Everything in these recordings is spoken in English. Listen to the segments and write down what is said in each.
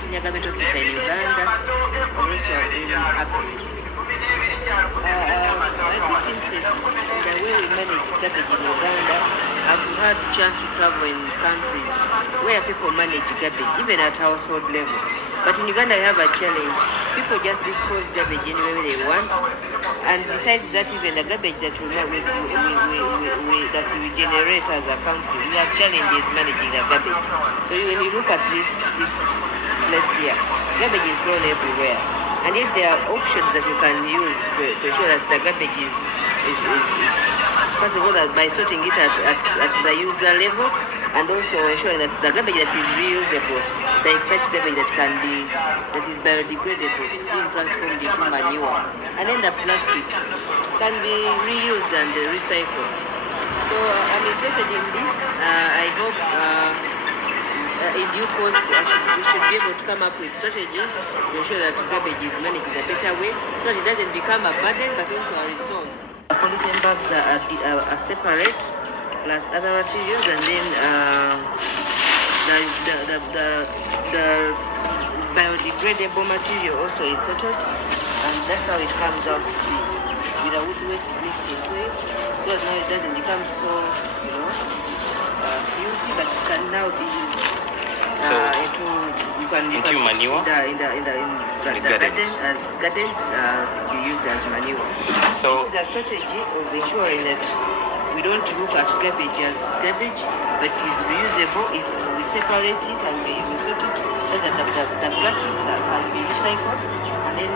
senior government officer in Uganda, and also a green activist. My great interest in the way we manage garbage in Uganda. I've had the chance to travel in countries where people manage garbage, even at household level. But in Uganda, we have a challenge. People just dispose garbage anywhere they want. And besides that, even the garbage that we generate as a country, we have challenges managing the garbage. So when you look at this place here, garbage is thrown everywhere. And if there are options that you can use to ensure that the garbage is first of all, by sorting it at the user level, and also ensuring that the garbage that is reusable, there is such garbage that is biodegradable, being transformed into manure. And then the plastics can be reused and recycled. So I'm interested in this. I hope in due course we should be able to come up with strategies to ensure that garbage is managed in a better way, so that it doesn't become a burden but also a resource. Polythene bags are separate, plus other materials, and then the biodegradable material also is sorted, and that's how it comes out with a wood waste mixed into it. Because now it doesn't become so, filthy, but it can now be used into manure in the gardens be used as manure. So this is a strategy of ensuring that we don't look at garbage as garbage, but it is reusable if we separate it and we sort it, so that the plastics can be recycled, and then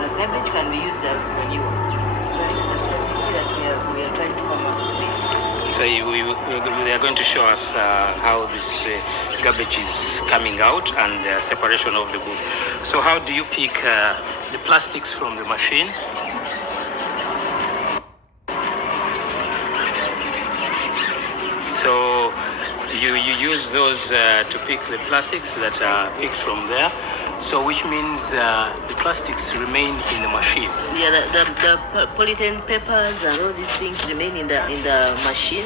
the garbage can be used as manure. So this is the strategy that we are trying to come up with. So they are going to show us how this garbage is coming out and the separation of the good. So how do you pick the plastics from the machine? So you use those to pick the plastics that are picked from there. So which means the plastics remain in the machine. Yeah, the polythene papers and all these things remain in the machine,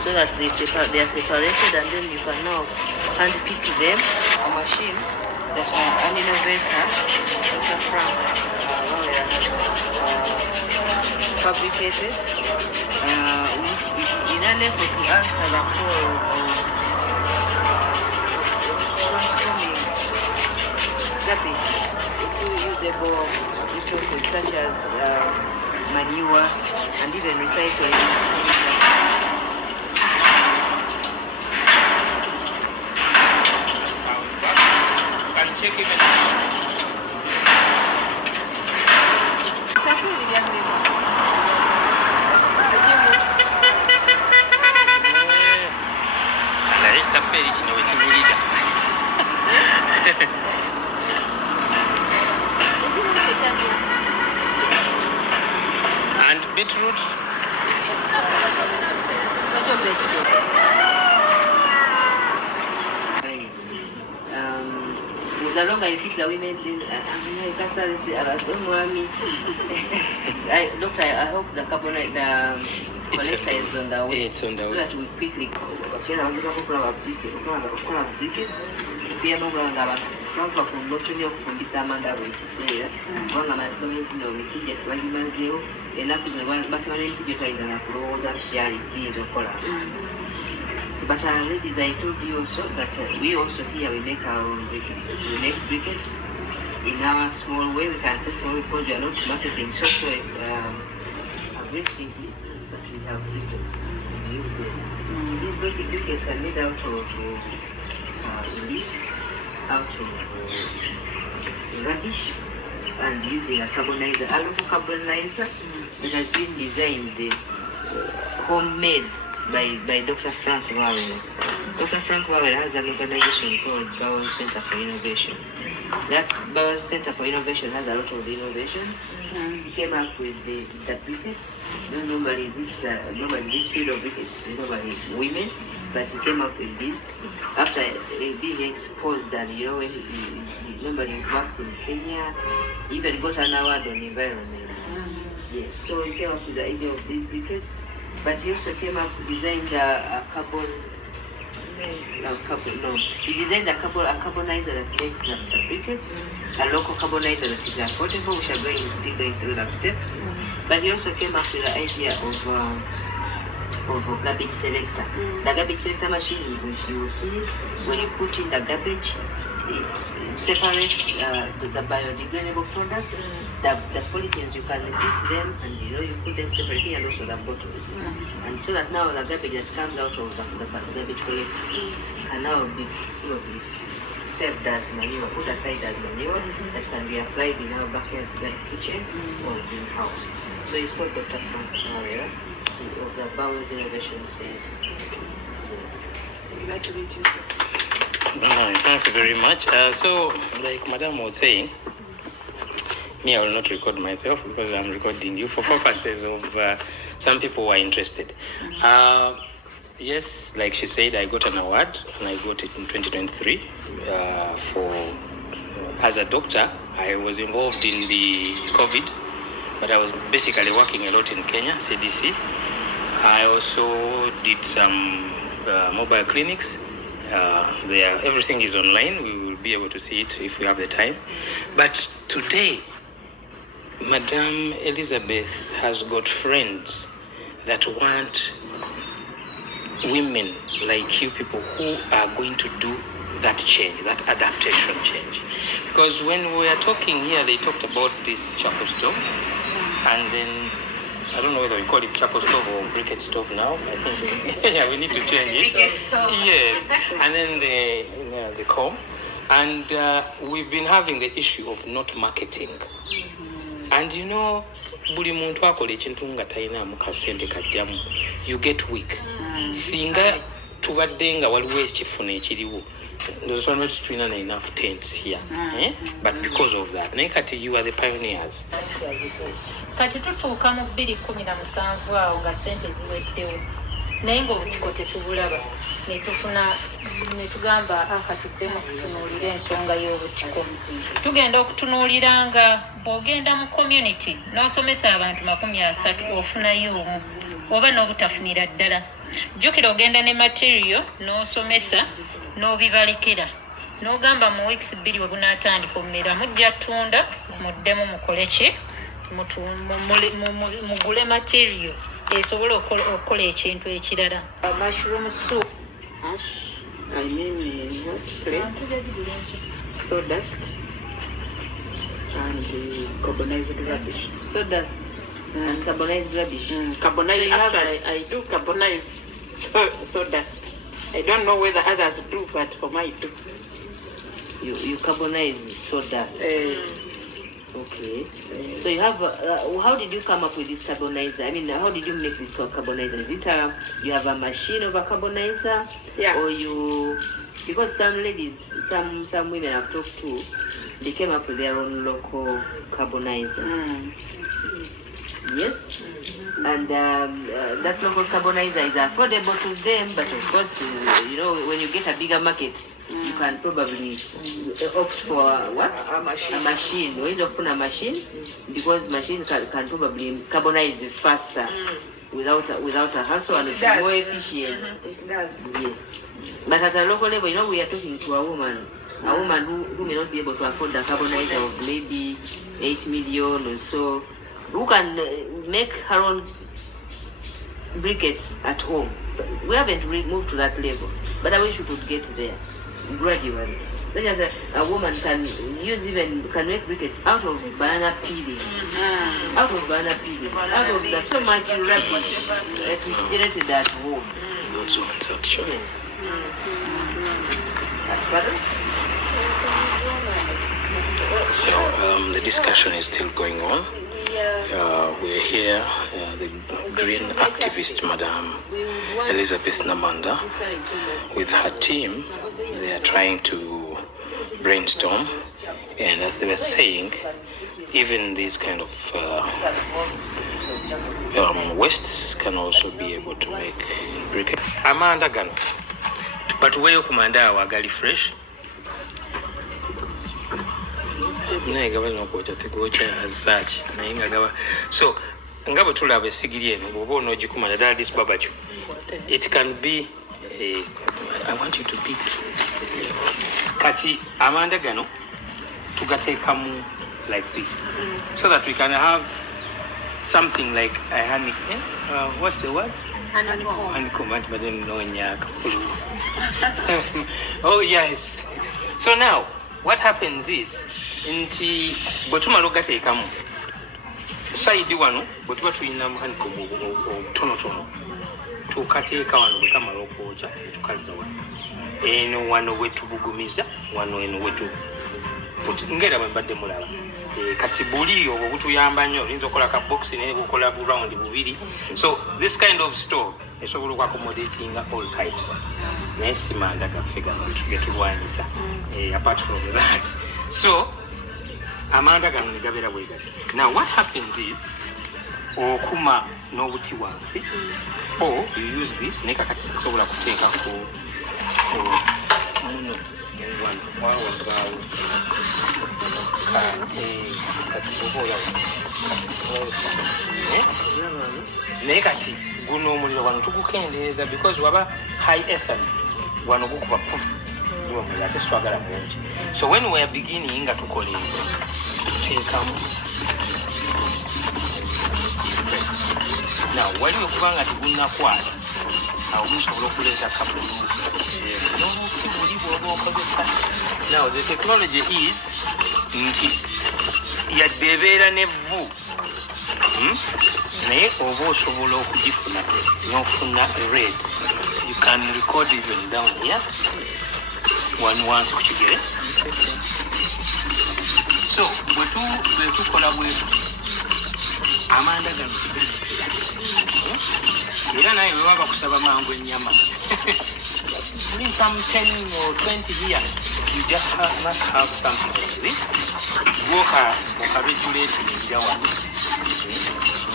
so that they are separated, and then you can now hand pick them. A machine that an innovator, Dr. Frank, fabricated, which in an effort to answer the call of transforming garbage into usable resources such as manure and even recycling. Can check even. And beetroot. The longer you keep the women, Doctor, I hope the carbonate, the collector is on the way. It's on the way. So that we quickly But ladies, I told you also that we also here, we make our own briquettes. We make briquettes in our small way. We can say small because we are not marketing so aggressively, but we have briquettes. These briquettes are made out of leaves, out of radish, and using a carbonizer, a local carbonizer that has been designed, homemade by Dr. Frank Wawel. Dr. Frank Wawel has an organization called Bowers Center for Innovation. That Bowers Center for Innovation has a lot of innovations. He came up with the briquettes. Normally this field of briquettes, normally women, but he came up with this after being exposed, and when nobody works in Kenya, even got an award on environment. Yes, so he came up with the idea of these briquettes. But he also came up, designed a carbon No. We designed a carbonizer that makes the briquettes, a local carbonizer that is affordable, which are be going through the steps. But he also came up with the idea of a garbage selector. The garbage selector machine, you will see when you put in the garbage, it separates the biodegradable products, the polythenes. You can pick them and you put them separately, and also the bottles. And so that now the garbage that comes out of the garbage collector can now be served as manure, put aside as manure that can be applied in our backyard, like kitchen or greenhouse. So it's called Dr. Frank area of the Bowels Innovation Center. Yes. Glad to meet you, sir. Thanks very much. So, like Madam was saying, me, I will not record myself because I'm recording you for purposes of some people who are interested. Yes, like she said, I got an award and I got it in 2023 for, as a doctor, I was involved in the COVID, but I was basically working a lot in Kenya, CDC. I also did some mobile clinics. There, everything is online. We will be able to see it if we have the time. But today, Madame Elizabeth has got friends that want women like you people who are going to do that change, that adaptation change. Because when we were talking here, they talked about this charcoal stove, and then I don't know whether we call it charcoal stove or briquette stove now. I think yeah, we need to change it. Yes, and then the comb, and we've been having the issue of not marketing. And you know, buli muntu akola ekintu nga talina mu kasente kajjamu, you get weak. Singa tubadde nga waliwo ekifuna ekiriwo, there's not enough tents here, but because of that, Nekati, you are the pioneers. Kati tutuuka mu 2017 awo nga ssente ziweddewo naye ng'obutiko tetubulaba ne tugamba akatuddemu tutunuulira ensonga y'obutiko. Tugenda okutunuulira nga bw'ogenda mu community n'osomesa abantu 30 ofunayo omu oba n'obutafunira ddala. Jjukira ogenda ne material n'osomesa n'obibalekera n'ogamba mu weeks 2 we bunaatandika omumera mujja ttunda muddemu mukole ki mugule material esobola okukola ekintu ekirala. Mushroom soup. Ash, I mean what? Clay, sawdust, and carbonized rubbish. Sawdust and carbonized rubbish. Carbonized. So actually, I do carbonized sawdust. I don't know whether others do, but for my do. You carbonize sawdust. Okay. So you have, how did you come up with this carbonizer? I mean, how did you make this carbonizer? Is it you have a machine of a carbonizer? Yeah. Or you, because some ladies, some women I've talked to, they came up with their own local carbonizer. Yes? And that local carbonizer is affordable to them, but of course, you know, when you get a bigger market, you can probably opt for what? A machine. A machine. You need to open a machine because machine can probably carbonize faster without a hassle, and it's more efficient. It does. Yes. But at a local level, you know, we are talking to a woman who may not be able to afford the carbonizer of maybe 8 million or so, who can make her own briquettes at home. So we haven't moved to that level, but I wish we could get there gradually. Such as a woman can make briquettes out of banana peelings, out of so much rubbish that is generated at home. Those ones actually. Yes. Pardon? So the discussion is still going on. We're here, the green activist, Madam Elizabeth Namanda, with her team. They are trying to brainstorm, and as they were saying, even these kind of wastes can also be able to make briquette. Amanda gano, but weyo kumanda wagali fresh. As such, so ngabo tulaba sigiri eno bobo no jikuma dala this barbecue. It can be I want you to pick. Kati Amanda gano tugateekamu like this, so that we can have something like a honeycomb. What's the word? Honeycomb. Oh yes. So now what happens is nti bwetumala ogateekamu side wano bwetuba tulinamu honeycomb obutonotono tukateeka wano bwekamala okwokya tukazza wano eno wano wetubugumiza wano eno wetu ngera bwembadde mulaba kati buli obwo butuyamba nnyo oyinza okukola ka box naye bukola buround bubiri. So this kind of store esobola okwaccommodatinga all types naye si manda gaffe gano getulwanyisa apart from that. So amanda gano negabeera bwe gati. Now what happens is okuma n'obuti wansi, or you use this naye kakati sisobola kuteeka ku muno wawagaawo naye kati guno omuliro wano tugukendeeza because waba high escalate wano gukuba pufu omuliro ate swagala mungi. So when we are beginning nga tukoleeza tuteekamu now waliwo kubanga tigunakwala awo musobola okuleeta kabulu n'obuti buli bwoba okozesa. Now the technology is nti yadde ebeera n'evvu naye oba osobola okugifuna n'ofuna red. You can record even down here wansi ku kigere. So bwetukola bwetu amanda gano era naye bwe baba kusaba mangu ennyama in some 10 or 20 here you just must have something like this. Gwoka okaregulate njira wano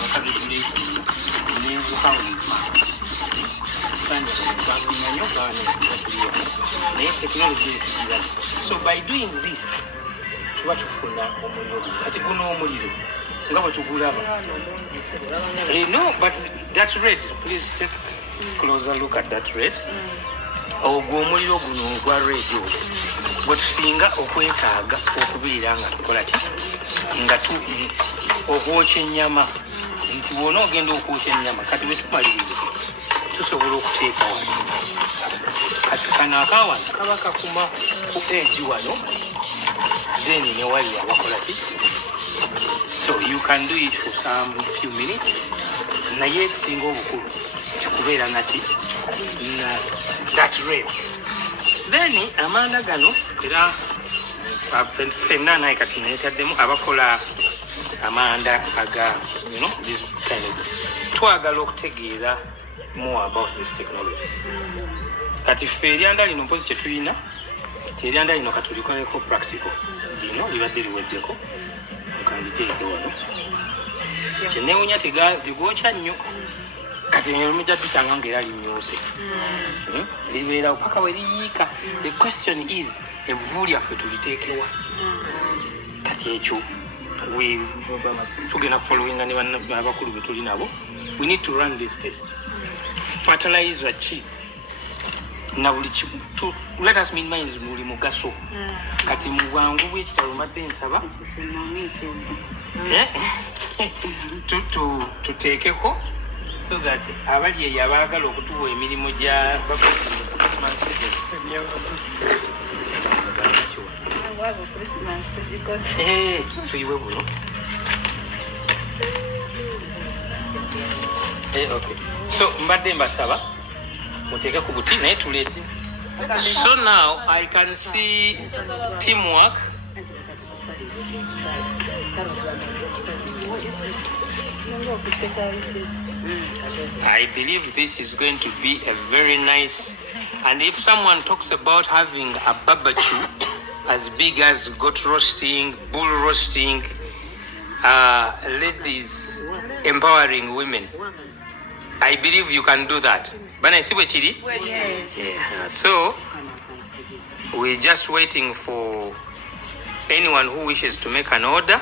okaregulate nenzuka naye technology etugira. So by doing this tuba tufuna omuliro kati guno omuliro nga bwe tugulaba. No, but that red, please take a closer look at that red. Ogwo omuliro guno ogwa red gwe tusinga okwetaaga okubeera nga tukola ki nga okwokya ennyama. Nti bw'ona ogenda okwokya ennyama kati bwe tumaliriza tusobola okuteeka wano kati kano akawano kaba kakuma ku edge wano then ne wali abakola ki. So you can do it for some few minutes. Naye ekisinga obukulu kikubeera naki na that red. Then amanda gano era fenna naye kati neetaddemu abakola amanda aga this kind of twagala okutegeera more about this technology. Kati ffe eryanda lino mpozi kyetulina teryanda lino katulikoleko practical lino libadde liweddeko okanditeeke wano kyenewunya tegwokya nnyo kati nelumija tisanga ngaera limyuse libeerawo paka we liyiika. The question is evvu lyaffe tuliteekewa kati ekyo tugenda kufollowinga ne abakulu be tuli nabo. We need to run this test. Fertilizer ki na buli let us minimize muli mugaso kati mu bwangu bw'ekitalo mbadde nsaba tuteekeko so that abali eyo abaagala okutuwa emirimu gya tuyiwe buno. Okay. So mbadde mbasaba muteeke ku buti naye tuleete. So now I can see teamwork. I believe this is going to be a very nice, and if someone talks about having a barbecue as big as goat roasting, bull roasting, ladies empowering women, I believe you can do that. Bana isiwe chiri? Yeah. So we're just waiting for anyone who wishes to make an order.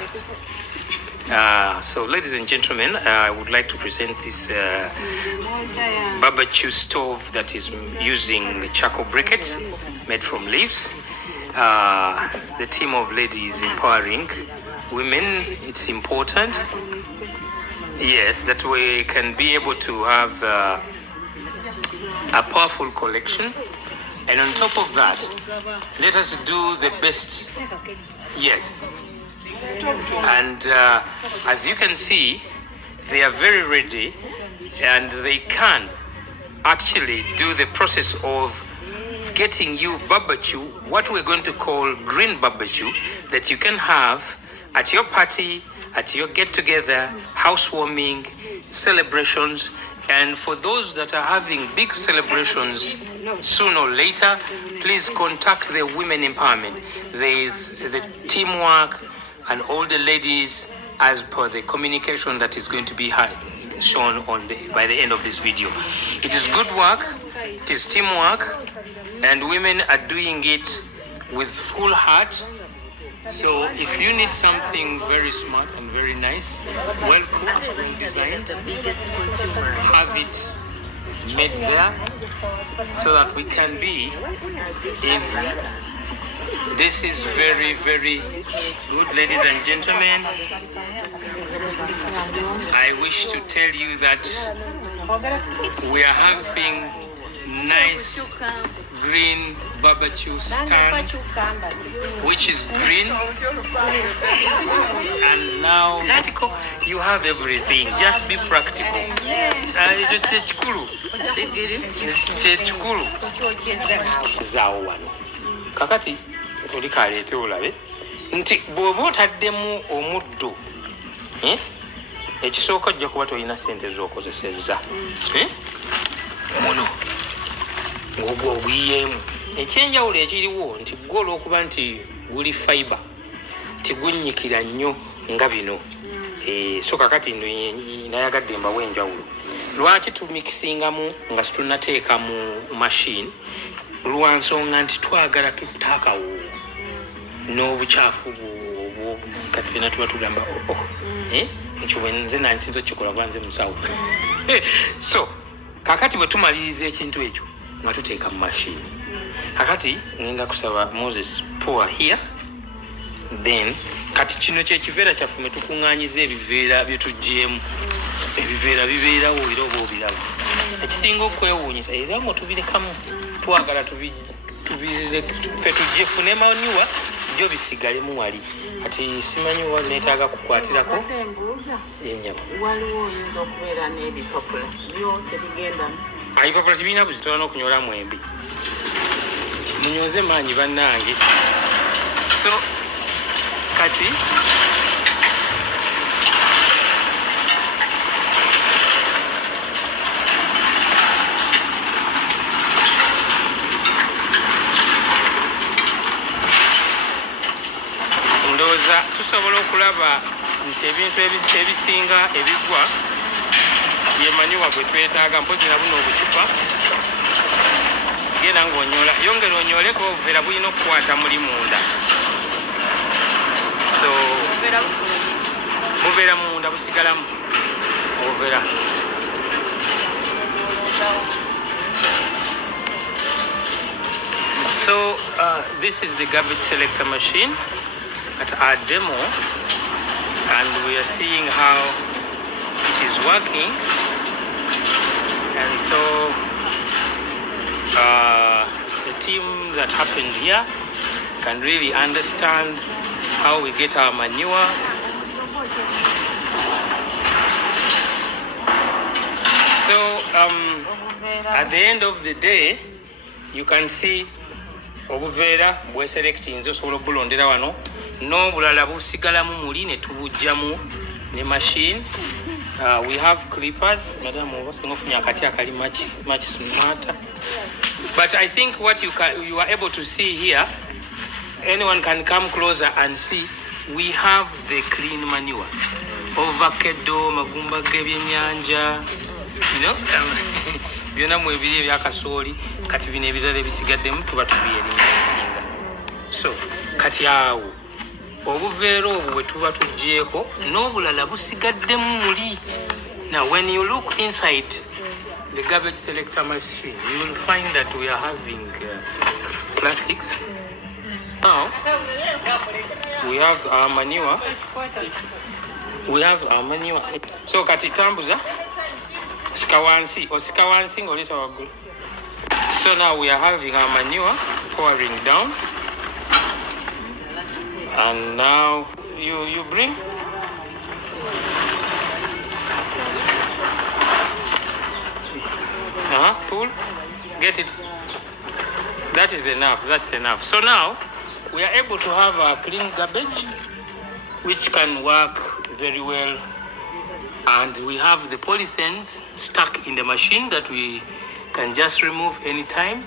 So, ladies and gentlemen, I would like to present this barbecue stove that is using charcoal briquettes made from leaves. The team of ladies empowering women. It's important, yes, that we can be able to have a powerful collection. And on top of that, let us do the best. Yes. And as you can see, they are very ready, and they can actually do the process of getting you barbecue, what we're going to call green barbecue, that you can have at your party, at your get-together, housewarming, celebrations. And for those that are having big celebrations sooner or later, please contact the Women Empowerment. There is the teamwork and all the ladies as per the communication that is going to be shown by the end of this video. It is good work, it is teamwork, and women are doing it with full heart. So if you need something very smart and very nice, well cooked, well designed, have it made there so that we can be in. This is very, very good, ladies and gentlemen. I wish to tell you that we are having nice green barbecue stand, which is green, and now you have everything. Just be practical. Kakati tulikalete olabe nti bw'oba otaddemu omuddo ekisooka ojja kuba tolina sente z'okozesezza muno ng'ogwo obwiyeemu. Ekyenjawulo ekiriwo nti gwe olw'okuba nti guli fiber tigunyikira nnyo nga bino. So kakati nayagadde mbawo enjawulo. Lwaki tumikisingamu nga situnateeka mu machine? Lwa nsonga nti twagala tuttaakawo n'obukyafu kati fena tuba tugamba ekyo bwe nze nansinza okikola kuba nze musawo. So kakati bwe tumaliriza ekintu ekyo nga tuteeka mu machine. Kakati ngenda kusaba Moses pour here, then kati kino kyekiveera kyaffe mwe tukuŋŋaanyiza ebiveera bye tuggyemu. Ebiveera bibeerawo era oba obiraba. Ekisinga okwewuunyisa era mwe tubirekamu twagala ffe tuggyefune manyiwa jo bisigalemu wali. Kati simanyi wa neetaaga kukwatirako ennyama. Waliwo oyinza okubeera n'ebipapula byo tebigendamu. Ebipapula tibirina buzitola n'okunyolamu embi. Munyoze maanyi bannange. So kati ndowooza tusobola okulaba nti ebintu ebisinga ebigwa yemanyiwa gwe twetaaga, mpozi na buno obucupa. Genda ng'onyola, yongera onyoleko obuveera bulina okukwata muli munda. So bubeera munda busigalamu obuveera. So this is the garbage selector machine at our demo, and we are seeing how it is working. And so the team that happened here can really understand how we get our manure. So at the end of the day, you can see obuveera bweselectinze osobola obulondera wano n'obulala busigalamu muli ne tubujjamu ne machine. We have clippers. Madam, much smarter. But I think what you are able to see here, anyone can come closer and see, we have the clean manure. Ovacado, magumba gebyenyanja, byonna mu ebiri ebyakasooli kati bino ebirala ebisigaddemu tuba tubyeringatinga. So kati awo obuveera obwo bwe tuba tugyeko n'obulala busigaddemu muli. Now when you look inside the garbage selector machine, you will find that we are having plastics. Now we have our manure. So kati tambuza sikawansi ngoleta waggulu. So now we are having our manure pouring down, and now you bring pull, get it. That is enough. That's enough. So now we are able to have a clean garbage which can work very well, and we have the polythenes stuck in the machine that we can just remove anytime,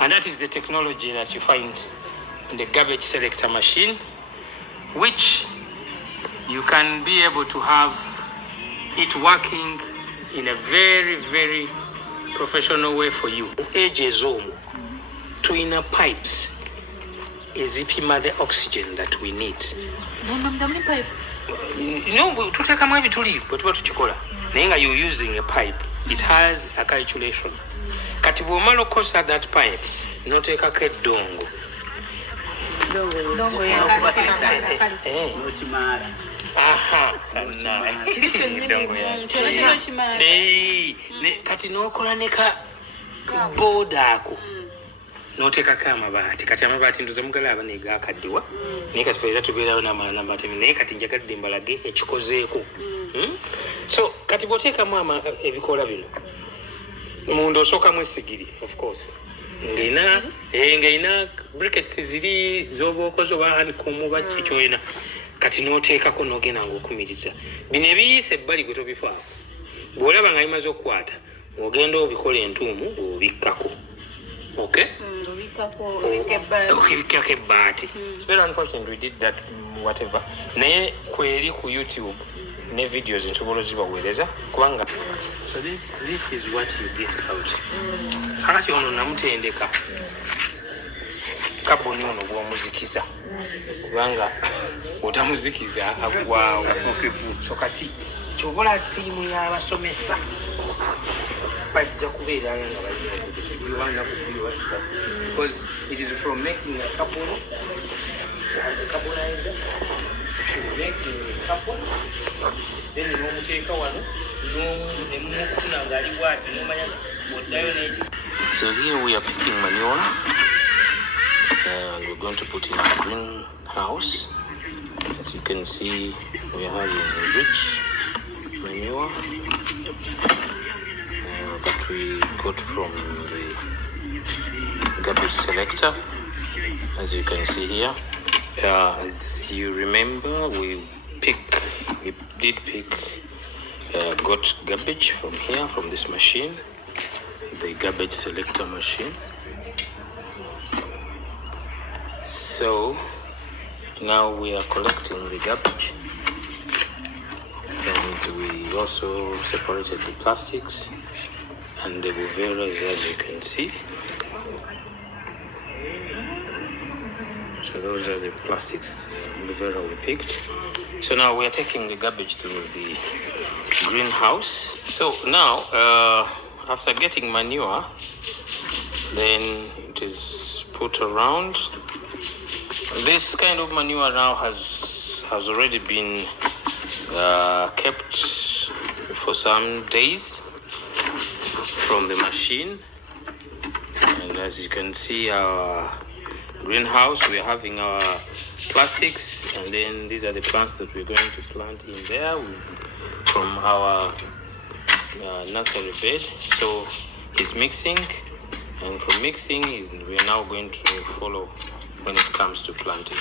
and that is the technology that you find in the garbage selector machine, which you can be able to have it working in a very, very professional way for you. Edges home to inner pipes ezipima the oxygen that we need. Tutekamu ebituli bwe tuba tukikola naye nga you're using a pipe, it has a calculation. Kati bw'omala okosa that pipe n'oteekako eddongo kati n'okola ne ka booda ako n'oteekako amabaati. Kati amabaati ntuze mugalaba negakaddiwa naye kati feera tubeerawo n'amabaati naye kati njagadde mbalage ekikozeeko. So kati bw'oteekamu ebikoola bino munda osookamu essigiri, of course ng'erina briquettes ziri z'oba okoze oba honeycomb oba kikyoyina. Kati n'oteekako n'ogenda ng'okumiriza bino ebiyiisa ebbali gwe tobifaako. Bw'olaba nga bimaze okukwata ogenda obikola entuumu obikkako. Okay? Okibikkako ebbaati. It's very unfortunate we did that whatever. Naye kweri ku YouTube ne videos nsobola zibaweereza kubanga. So this is what you get out. Kakati ono namutendeka kaboni ono gw'omuzikiza kubanga otamuzikiza agwawo. So kati kyobola ttiimu y'abasomesa bajja kubeera nga bazibana kubiwasa because it is from making a couple the carbonizer to making a couple then n'omuteeka wano nemufuna ng'ali bwati nomanya oddayo n'eki. So here we are picking manure and we're going to put in a greenhouse. As you can see, we are having rich manure that we got from the garbage selector. As you can see here, as you remember, we did pick got garbage from here, from this machine, the garbage selector machine. So now we are collecting the garbage, and we also separated the plastics and the buveras, as you can see. So those are the plastics buvera we picked. So now we are taking the garbage to the greenhouse. So now after getting manure, then it is put around. This kind of manure now has already been kept for some days from the machine, and as you can see, our greenhouse, we are having our plastics, and then these are the plants that we're going to plant in there from our nursery bed. So he's mixing, and from mixing we are now going to follow when it comes to planting.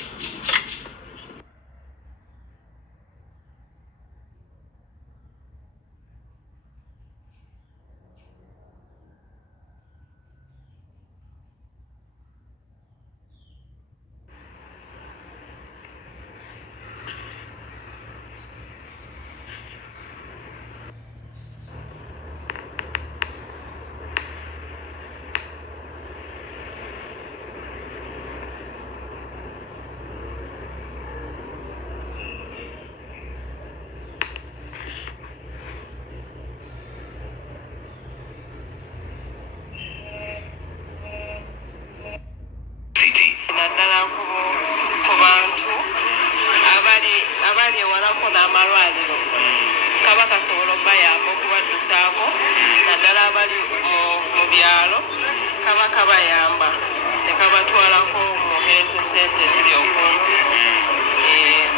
bayamba okubaddusaako naddala abali mu byalo kaba kabayamba ne kabatwalako mu health sente ziri okumpi.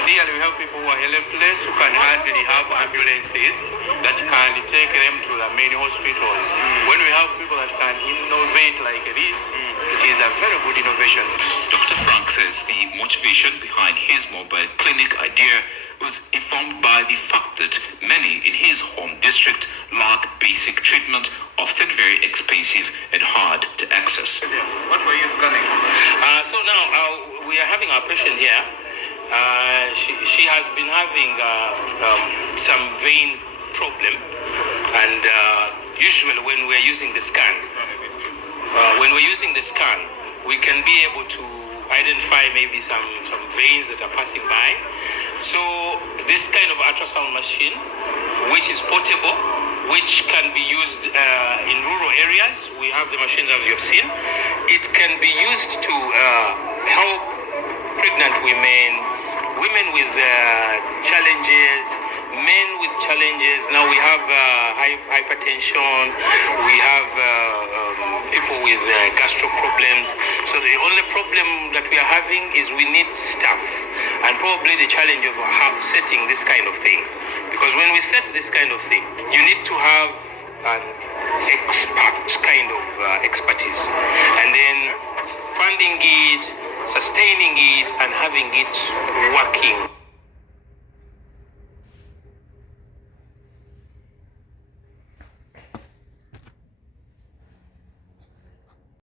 Here we have people who are helpless who can hardly have ambulances that can take them to the main hospitals. When we have people that can innovate like this, it is a very good innovation. Dr. Frank says the motivation behind his mobile clinic idea was informed by the fact that many in his home district lack basic treatment, often very expensive and hard to access. What were you scanning? So now we are having our patient here. She has been having some vein problem, and usually when we're using the scan, we can be able to identify maybe some veins that are passing by. So this kind of ultrasound machine, which is portable, which can be used in rural areas, we have the machines as you've seen. It can be used to help pregnant women with challenges, men with challenges. Now we have hypertension, we have people with gastro problems. So the only problem that we are having is we need staff, and probably the challenge of setting this kind of thing. Because when we set this kind of thing, you need to have an expert kind of expertise, and then funding it, sustaining it, and having it working.